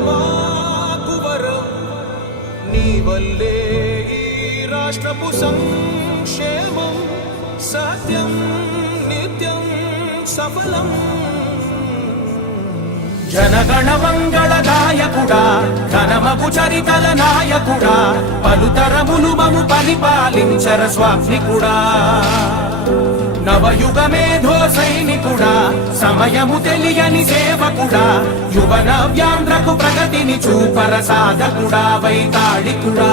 మాకు వరం నీ వల్లే ఈ రాష్ట్రపు సంక్షేమం సత్యం నిత్యం సఫలం జనగణ మంగళ గాయకుడా ఘనమగు చరితల నాయకుడా పలుతరములు మము పరిపాలించర స్వామికుడా నవయుగ మేధో సైనికుడా సమయము తెలియని సేవకుడా యువ నవ్యాంధ్రకు ప్రగతిని చూపర సాధకుడా వైతాళికుడా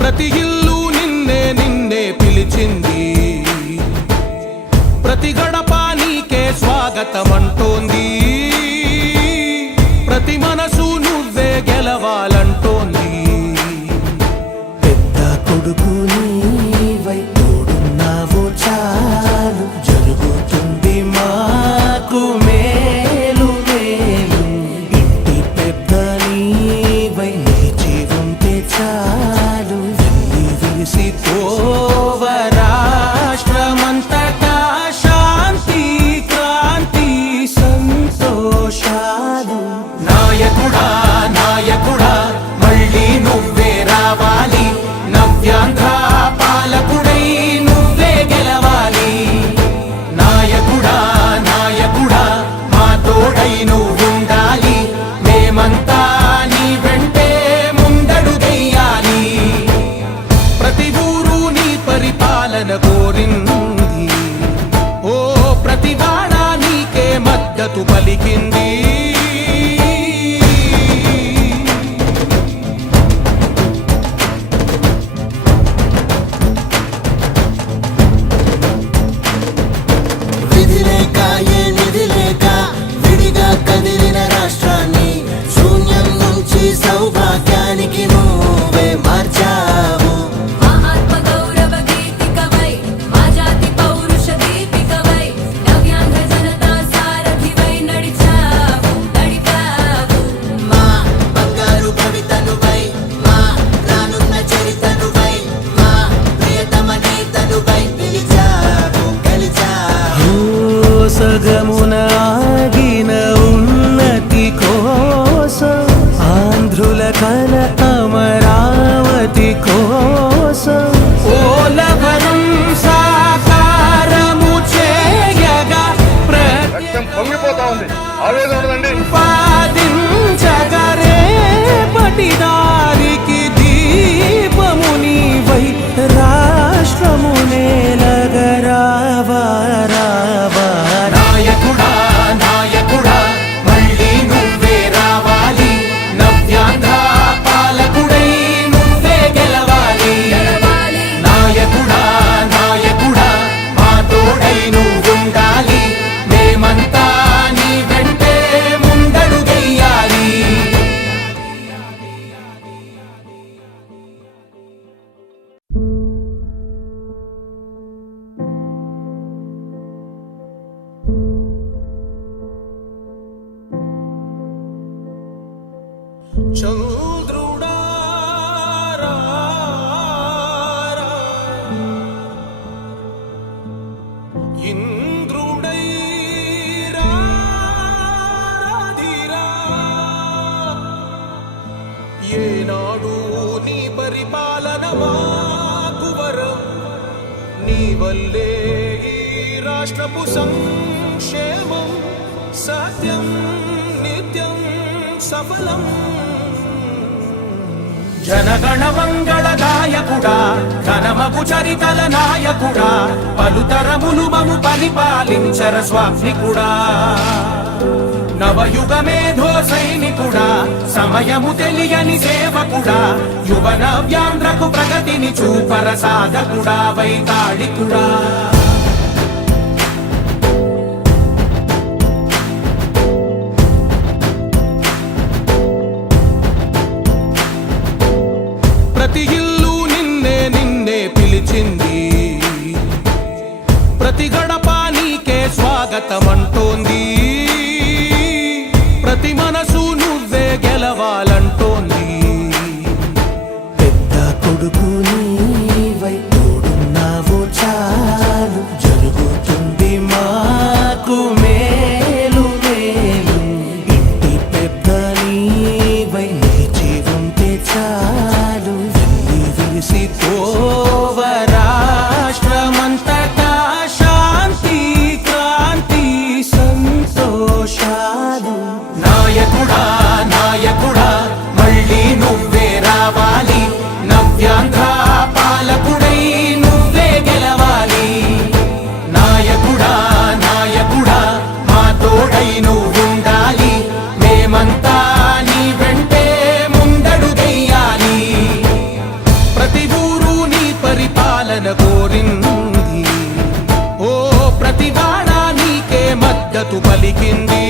ప్రతి ఇల్లు నిన్నే నిన్నే పిలిచింది ప్రతి గడప నీకే స్వాగతమంటోంది ప్రతి మనసు నువ్వే గెలవాలంటోంది పెద్ద కొడుకు నీవై తోడున్నావు చాలు జరుగుతుంది మాకు మేలు మేలు ఇంటి పెద్ద నీవై నిలిచి ఉంటే చాలు వెళ్ళి విసిపోవ రాష్ట్రమంతటా శాంతి క్రాంతి సంతోషాలు నాయకుడా నాయకుడా మళ్ళీ నువ్వే రావాలి నవ్యాంధ్ర పాలకుడై నువ్వే గెలవాలి నాయకుడా నాయకుడా మా తోడై నువ్వుండాలి మేమంతా నీ వెంటే ముందడుగెయ్యాలి ప్రతి ఊరు నీ పరిపాలన కోరింది ఓ ప్రతి వాడ నీకే మద్దతు పలికింది విధి లేక ఏ నిధి లేక విడిగా కదిలిన రాష్ట్రాన్ని శూన్యం నుంచి సౌభాగ్యానికి నువ్వే మార్చావు మా ఆత్మ గౌరవ గీతికవై మా జాతి పౌరుష దీపికవై నవ్యాంధ్ర జనతా సారథివై నడిచావు మా బంగారు భవితనువై మా రానున్న చరితనువై మా ప్రియతమ నేతనువై పిలిచావు గెలిచావు సగమున ఆగిన ఉన్నతి కోసం ఆంధ్రుల కల అమరావతి కోసం పోలవరం సాకారము చేయగా రక్తం పొంగిపోతా ఉంది ఆవేదన ఉండదండి ప్రతిపాదించగరేపటి దారికి దీపము నీవై రాష్ట్రము నేలగరావా రావా నాయకుడా నాయకుడా మళ్ళీ నువ్వే రావాలి నవ్యాంధ్ర పాలకుడై నువ్వే గెలవాలి నాయకుడా నాయకుడా మా తోడై నువ్వుండాలి మేమంతా నీ వెంటే ముందడుగెయ్యాలి చంద్రుడా రా, రా. ఇంద్రుడై రాధిరా. ఏనాడు నీ పరిపాలన మాకు వరం నీ వల్లే ఈ రాష్ట్రపు సంక్షేమం సత్యం నిత్యం సఫలం జనగణ మంగళ గాయకుడా ఘనమగు చరితల నాయకుడా పలుతరములు మము పరిపాలించర స్వామికుడా నవయుగ మేధో సైనికుడా సమయము తెలియని సేవకుడా యువ నవ్యాంధ్రకు ప్రగతిని చూపర సాధకుడా వైతాళికుడా ప్రతి ఇల్లు నిన్నే నిన్నే పిలిచింది ప్రతి గడప నీకే స్వాగతమంటోంది ప్రతి మనసు నువ్వే గెలవాలంటోంది పెద్ద కొడుకు నీ రాష్ట్రమంతటా శాంతి క్రాంతి సంతోషాలు. నాయకుడా నాయకుడా మళ్ళీ నువ్వే రావాలి, నవ్యాంధ్ర పాలకుడై నువ్వే గెలవాలి. నాయకుడా నాయకుడా మా తోడై నువ్వుండాలి, మేమంతా నీ వెంటే ముందడుగెయ్యాలి. ప్రతి ఊరు నీ పరిపాలన కోరింది, ఓ ప్రతి వాడ నీకే మద్దతు పలికింది.